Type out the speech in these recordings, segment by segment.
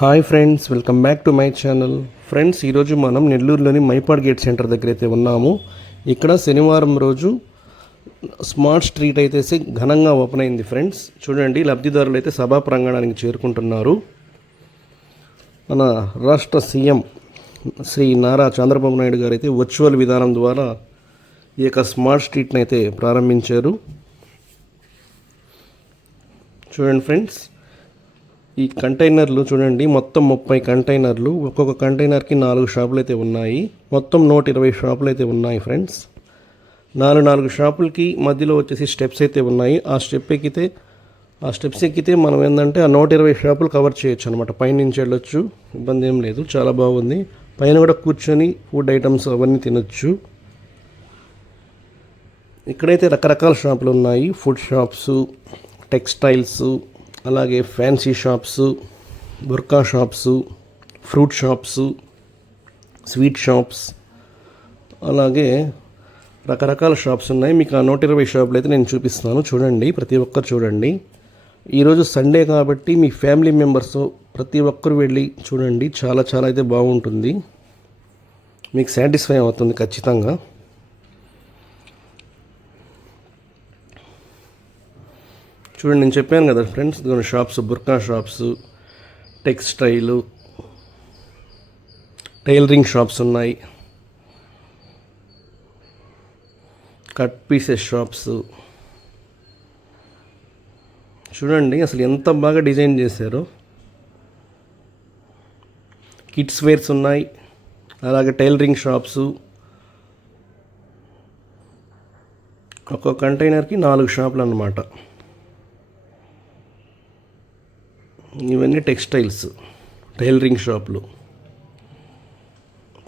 Hi friends, welcome back to my channel. Friends, ఈరోజు మనం నెల్లూరులోని మైపాడ్ గేట్ సెంటర్ దగ్గర అయితే ఉన్నాము. ఇక్కడ శనివారం రోజు స్మార్ట్ స్ట్రీట్ అయితే ఘనంగా ఓపెన్ అయింది. ఫ్రెండ్స్ చూడండి, లబ్ధిదారులు అయితే సభా ప్రాంగణానికి చేరుకుంటున్నారు. మన రాష్ట్ర సీఎం శ్రీ నారా చంద్రబాబు నాయుడు గారు అయితే వర్చువల్ విధానం ద్వారా ఈ యొక్క స్మార్ట్ స్ట్రీట్ని అయితే ప్రారంభించారు. చూడండి ఫ్రెండ్స్, ఈ కంటైనర్లు చూడండి, మొత్తం 30 కంటైనర్లు, ఒక్కొక్క కంటైనర్కి 4 షాపులు అయితే ఉన్నాయి. మొత్తం 120 షాపులు అయితే ఉన్నాయి. ఫ్రెండ్స్, 4 షాపులకి మధ్యలో వచ్చేసి స్టెప్స్ అయితే ఉన్నాయి. ఆ స్టెప్స్ ఎక్కితే మనం ఏంటంటే ఆ 120 షాపులు కవర్ చేయొచ్చు అనమాట. పైనుంచి వెళ్ళొచ్చు, ఇబ్బంది ఏం లేదు, చాలా బాగుంది. పైన కూడా కూర్చొని ఫుడ్ ఐటమ్స్ అవన్నీ తినొచ్చు. ఇక్కడైతే రకరకాల షాపులు ఉన్నాయి. ఫుడ్ షాప్స్, టెక్స్టైల్స్, అలాగే ఫ్యాన్సీ షాప్స్, బుర్కా shops, fruit shops, sweet shops, అలాగే రకరకాల షాప్స్ ఉన్నాయి. మీకు ఆ 120 షాపులు అయితే నేను చూపిస్తాను. చూడండి, ప్రతి ఒక్కరు చూడండి. ఈరోజు సండే కాబట్టి మీ ఫ్యామిలీ మెంబర్స్ ప్రతి ఒక్కరు వెళ్ళి చూడండి. చాలా చాలా అయితే బాగుంటుంది, మీకు సాటిస్ఫై అవుతుంది ఖచ్చితంగా. చూడండి, నేను చెప్పాను కదా ఫ్రెండ్స్, షాప్స్, బుర్కా షాప్స్, టెక్స్టైలు, టైలరింగ్ షాప్స్ ఉన్నాయి, కట్ పీసెస్ షాప్స్. చూడండి అసలు ఎంత బాగా డిజైన్ చేశారో. కిడ్స్ వేర్స్ ఉన్నాయి, అలాగే టైలరింగ్ షాప్స్. ఒక్కొక్క కంటైనర్కి 4 షాపులు అన్నమాట. ఇవన్నీ టెక్స్టైల్స్, టైలరింగ్ షాపులు.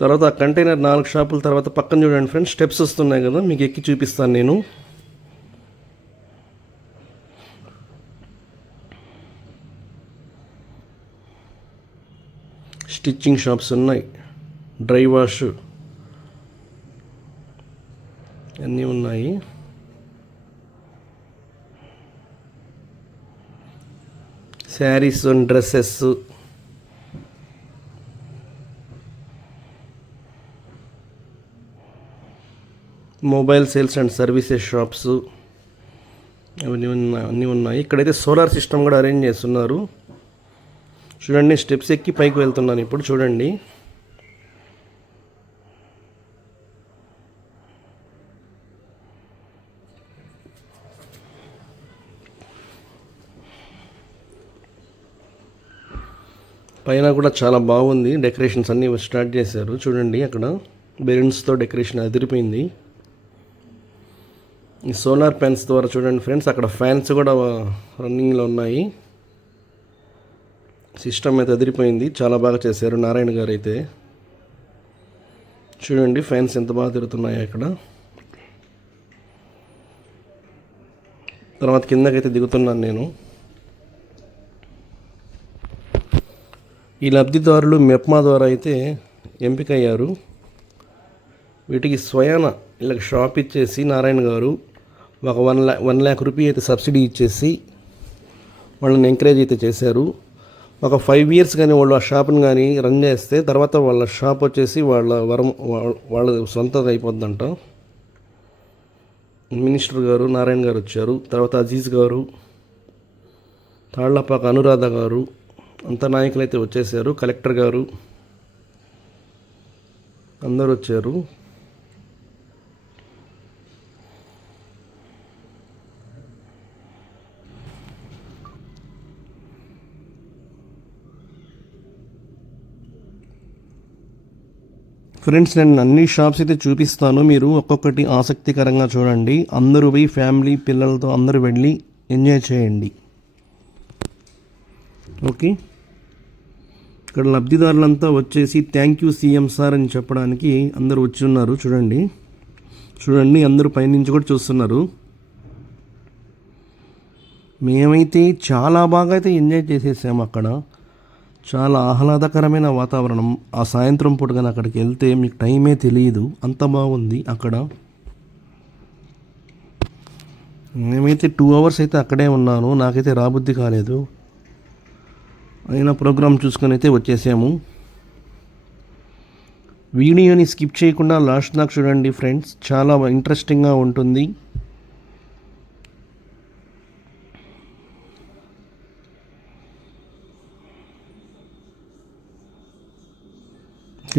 తర్వాత ఆ కంటైనర్ 4 షాపుల తర్వాత పక్కన చూడండి ఫ్రెండ్స్, స్టెప్స్ వస్తున్నాయి కదా, మీకు ఎక్కి చూపిస్తాను నేను. స్టిచ్చింగ్ షాప్స్ ఉన్నాయి, డ్రై వాష్ అన్నీ ఉన్నాయి. Saris and dresses, mobile sales and services shops అన్నీ ఉన్నాయి. ఇక్కడైతే సోలార్ సిస్టమ్ కూడా అరేంజ్ చేస్తున్నారు. చూడండి, స్టెప్స్ ఎక్కి పైకి వెళ్తున్నాను ఇప్పుడు. చూడండి, పైన కూడా చాలా బాగుంది, డెకరేషన్స్ అన్నీ స్టార్ట్ చేశారు. చూడండి, అక్కడ బెలూన్స్తో డెకరేషన్ అదిరిపోయింది. ఈ సోలార్ ఫ్యాన్స్ ద్వారా చూడండి ఫ్రెండ్స్, అక్కడ ఫ్యాన్స్ కూడా రన్నింగ్లో ఉన్నాయి. సిస్టమ్ అయితే అదిరిపోయింది, చాలా బాగా చేశారు నారాయణ గారు అయితే. చూడండి ఫ్యాన్స్ ఎంత బాగా తిరుగుతున్నాయి అక్కడ. తర్వాత కిందకైతే దిగుతున్నాను నేను. ఈ లబ్ధిదారులు మెప్మా ద్వారా అయితే ఎంపికయ్యారు. వీటికి స్వయాన ఇలా షాప్ ఇచ్చేసి నారాయణ గారు ఒక 1 lakh రూపీ అయితే సబ్సిడీ ఇచ్చేసి వాళ్ళని ఎంకరేజ్ అయితే చేశారు. ఒక 5 years కానీ వాళ్ళు ఆ షాప్ని కానీ రన్ చేస్తే తర్వాత వాళ్ళ షాప్ వచ్చేసి వాళ్ళ సొంతది అయిపోద్దంట. మినిస్టర్ గారు నారాయణ గారు వచ్చారు, తర్వాత అజీజ్ గారు, తాళ్లపాక అనురాధ గారు, అంత నాయకులు అయితే వచ్చేసారు, కలెక్టర్ గారు అందరూ వచ్చారు. ఫ్రెండ్స్, నేను అన్ని షాప్స్ అయితే చూపిస్తాను, మీరు ఒక్కొక్కటి ఆసక్తికరంగా చూడండి. అందరూ పోయి ఫ్యామిలీ పిల్లలతో అందరూ వెళ్ళి ఎంజాయ్ చేయండి. ఓకే, ఇక్కడ లబ్ధిదారులంతా వచ్చేసి థ్యాంక్ యూ సీఎం సార్ అని చెప్పడానికి అందరూ వచ్చి ఉన్నారు. చూడండి అందరూ పైనుంచి కూడా చూస్తున్నారు. మేమైతే చాలా బాగా అయితే ఎంజాయ్ చేసేసాము. అక్కడ చాలా ఆహ్లాదకరమైన వాతావరణం. ఆ సాయంత్రం పూట కానీ అక్కడికి వెళ్తే మీకు టైమే తెలియదు, అంత బాగుంది అక్కడ. మేమైతే 2 hours అయితే అక్కడే ఉన్నాను, నాకైతే రాబుద్ధి కాలేదు. అయినా ప్రోగ్రామ్ చూసుకొని అయితే వచ్చేసాము. వీడియోని స్కిప్ చేయకుండా లాస్ట్ దాకా చూడండి ఫ్రెండ్స్, చాలా ఇంట్రెస్టింగ్గా ఉంటుంది.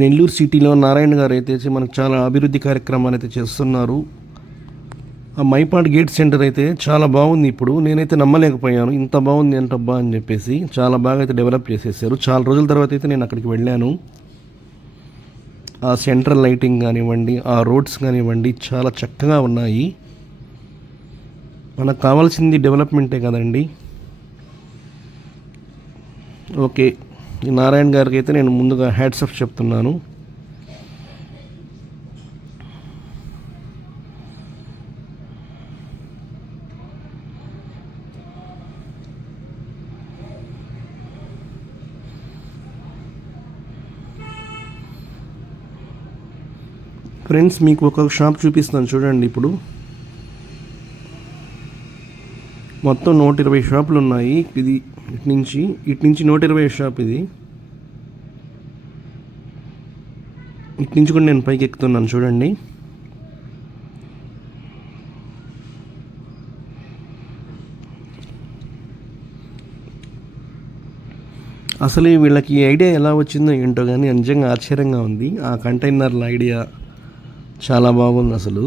నెల్లూరు సిటీలో నారాయణ గారు అయితే మనకు చాలా అభివృద్ధి కార్యక్రమాలు అయితే చేస్తున్నారు. ఆ మైపాడ్ గేట్ సెంటర్ అయితే చాలా బాగుంది. ఇప్పుడు నేనైతే నమ్మలేకపోయాను, ఇంత బాగుంది ఏంటబ్బా అని చెప్పేసి. చాలా బాగా అయితే డెవలప్ చేసేసారు. చాలా రోజుల తర్వాత అయితే నేను అక్కడికి వెళ్ళాను. ఆ సెంట్రల్ లైటింగ్ కానివ్వండి, ఆ రోడ్స్ కానివ్వండి, చాలా చక్కగా ఉన్నాయి. మనకు కావాల్సింది డెవలప్మెంటే కదండి. ఓకే, ఈ నారాయణ గారికి అయితే నేను ముందుగా హ్యాట్స్ ఆఫ్ చెప్తున్నాను. ఫ్రెండ్స్, మీకు ఒక షాప్ చూపిస్తాను చూడండి. ఇప్పుడు మొత్తం 120 షాపులు ఉన్నాయి. ఇది ఇటు నుంచి 120 షాప్. ఇది ఇటు నుంచి కూడా నేను పైకి ఎక్కుతున్నాను చూడండి. అసలు వీళ్ళకి ఈ ఐడియా ఎలా వచ్చిందో ఏంటో కానీ నిజంగా ఆశ్చర్యంగా ఉంది. ఆ కంటైనర్ల ఐడియా చాలా బాగుంది అసలు.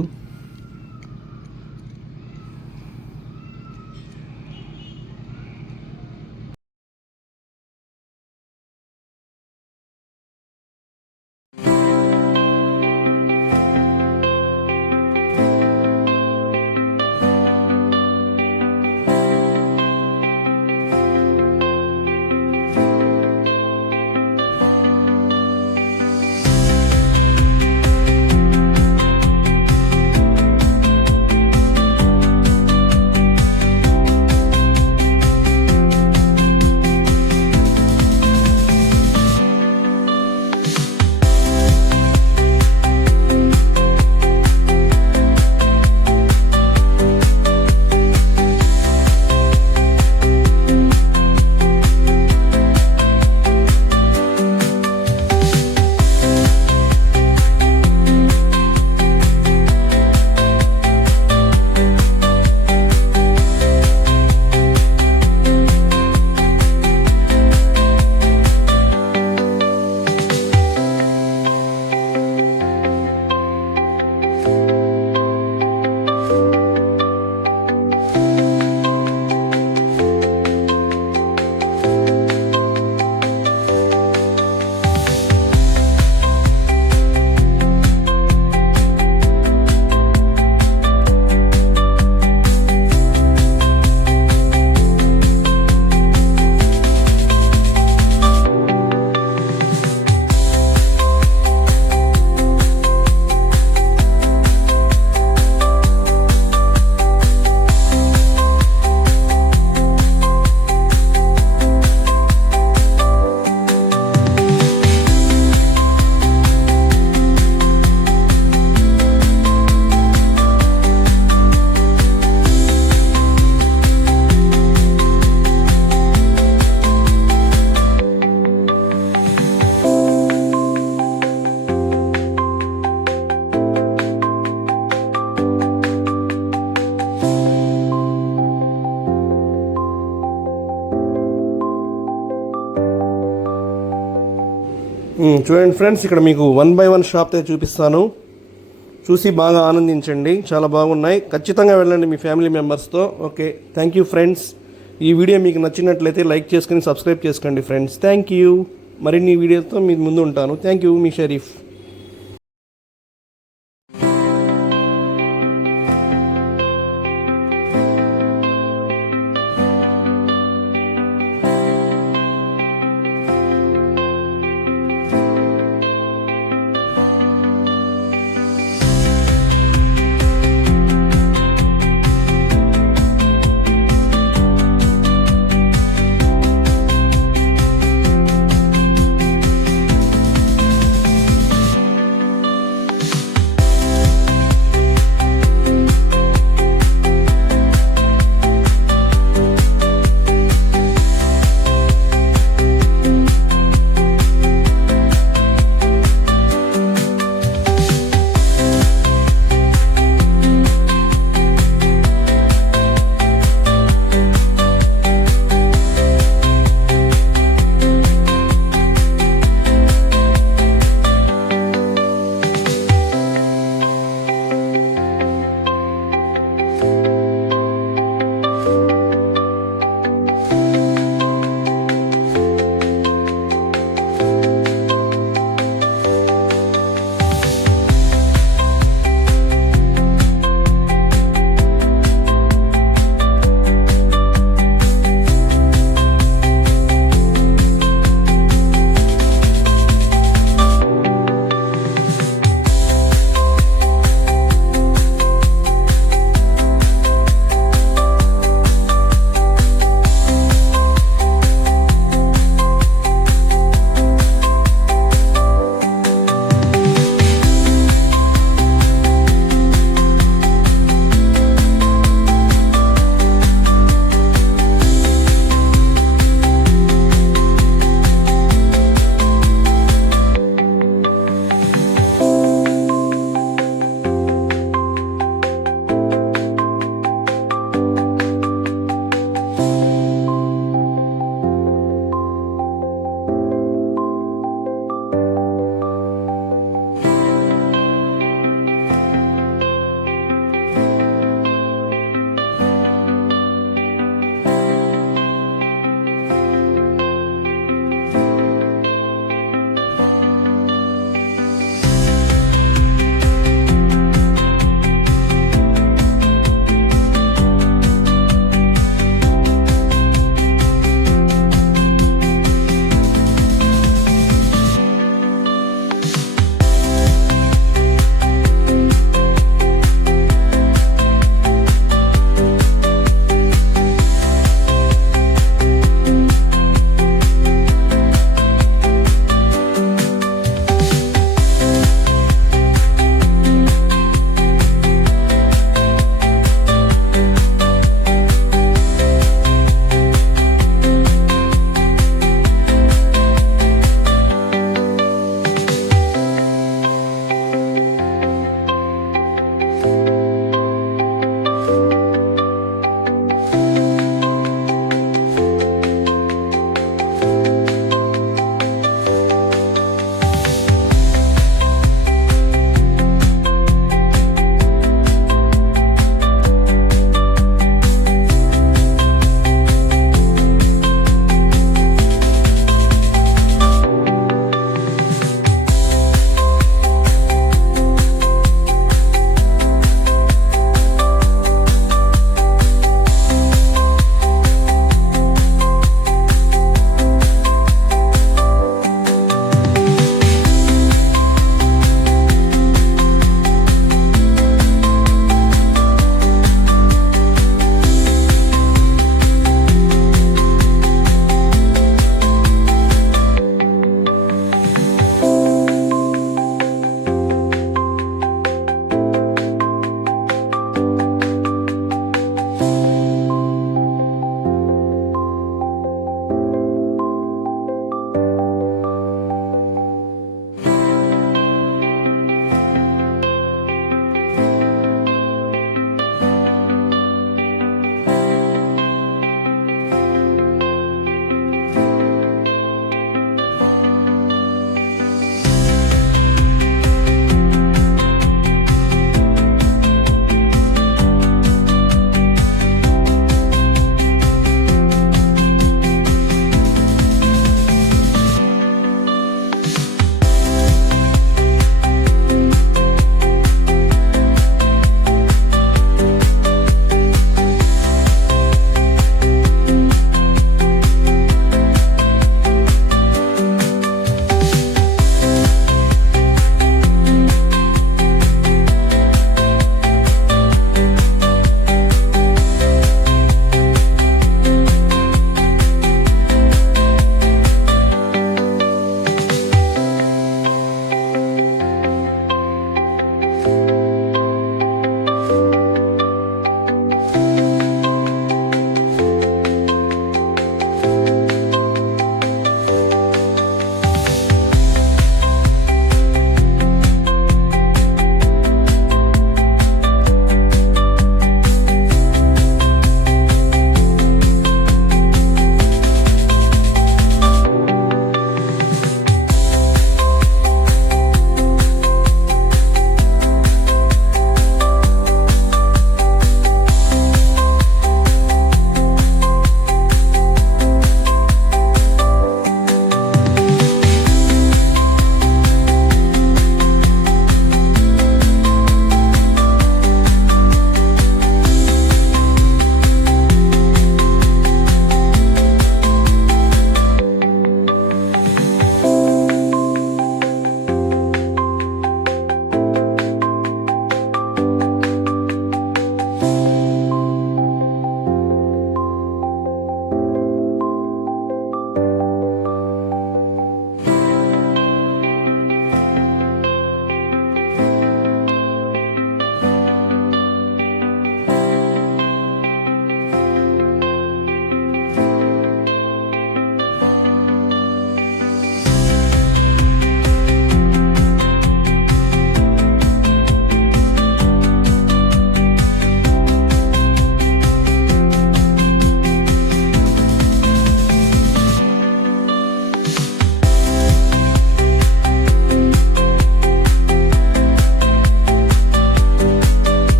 చూడండి ఫ్రెండ్స్, ఇక్కడ మీకు 1 by 1 షాప్ అయితే చూపిస్తాను. చూసి బాగా ఆనందించండి, చాలా బాగున్నాయి. ఖచ్చితంగా వెళ్ళండి మీ ఫ్యామిలీ మెంబర్స్తో. Okay, thank you friends. ఈ వీడియో మీకు నచ్చినట్లయితే లైక్ చేసుకుని సబ్స్క్రైబ్ చేసుకోండి ఫ్రెండ్స్. Thank you. మరిన్ని వీడియోతో మీ ముందు ఉంటాను. థ్యాంక్ యూ, మీ షరీఫ్.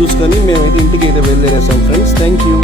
చూసుకొని మేమైతే ఇంటికి అయితే వెళ్ళేసాం ఫ్రెండ్స్. Thank you.